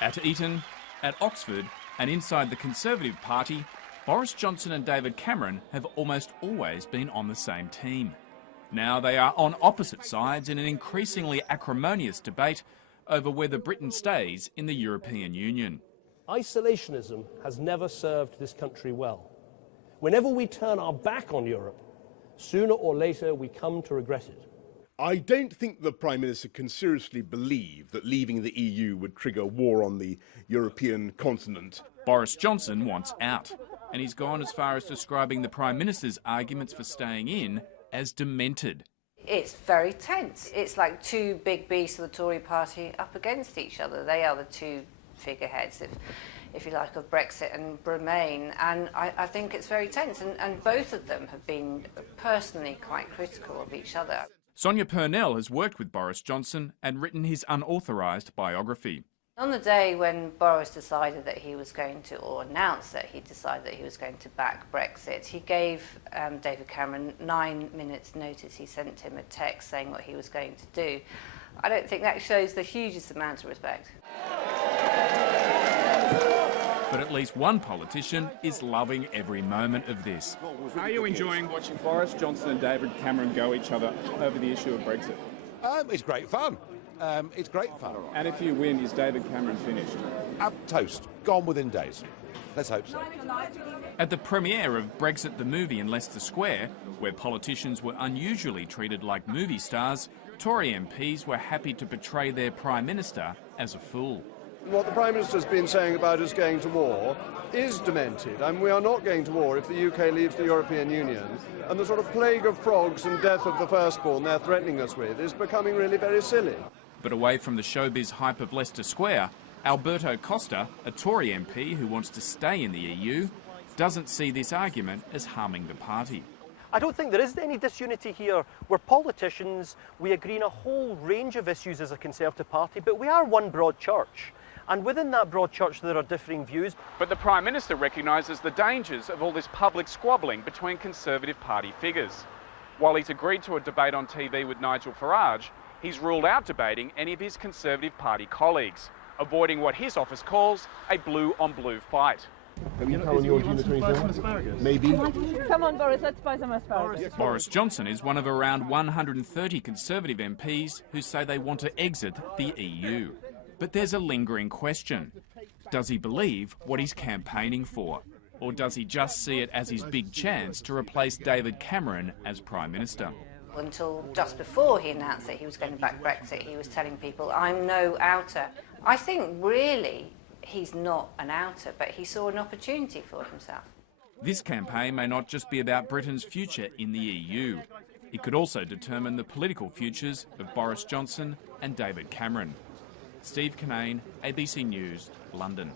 At Eton, at Oxford and inside the Conservative Party, Boris Johnson and David Cameron have almost always been on the same team. Now they are on opposite sides in an increasingly acrimonious debate over whether Britain stays in the European Union. Isolationism has never served this country well. Whenever we turn our back on Europe, sooner or later we come to regret it. I don't think the Prime Minister can seriously believe that leaving the EU would trigger war on the European continent. Boris Johnson wants out, and he's gone as far as describing the Prime Minister's arguments for staying in as demented. It's very tense. It's like two big beasts of the Tory party up against each other. They are the two figureheads, if you like, of Brexit and Remain, and I think it's very tense, and both of them have been personally quite critical of each other. Sonia Purnell has worked with Boris Johnson and written his unauthorised biography. On the day when Boris decided that he was going to, or announced that he decided that he was going to back Brexit, he gave David Cameron 9 minutes notice. He sent him a text saying what he was going to do. I don't think that shows the hugest amount of respect. But at least one politician is loving every moment of this. Are you enjoying watching Boris Johnson and David Cameron go each other over the issue of Brexit? It's great fun. It's great fun. And if you win, is David Cameron finished? Toast. Gone within days. Let's hope so. At the premiere of Brexit the movie in Leicester Square, where politicians were unusually treated like movie stars, Tory MPs were happy to portray their Prime Minister as a fool. What the Prime Minister's been saying about us going to war is demented, and we are not going to war if the UK leaves the European Union. And the sort of plague of frogs and death of the firstborn they're threatening us with is becoming really very silly. But away from the showbiz hype of Leicester Square, Alberto Costa, a Tory MP who wants to stay in the EU, doesn't see this argument as harming the party. I don't think there is any disunity here. We're politicians, we agree on a whole range of issues as a Conservative Party, but we are one broad church. And within that broad church there are differing views. But the Prime Minister recognises the dangers of all this public squabbling between Conservative Party figures. While he's agreed to a debate on TV with Nigel Farage, he's ruled out debating any of his Conservative Party colleagues, avoiding what his office calls a blue-on-blue fight. Have you on your Maybe. Come on, Boris, let's buy some asparagus. Boris Johnson is one of around 130 Conservative MPs who say they want to exit the EU. But there's a lingering question. Does he believe what he's campaigning for? Or does he just see it as his big chance to replace David Cameron as Prime Minister? Until just before he announced that he was going to back Brexit, he was telling people, I'm no outer. I think really he's not an outer, but he saw an opportunity for himself. This campaign may not just be about Britain's future in the EU. It could also determine the political futures of Boris Johnson and David Cameron. Steve Kinane, ABC News, London.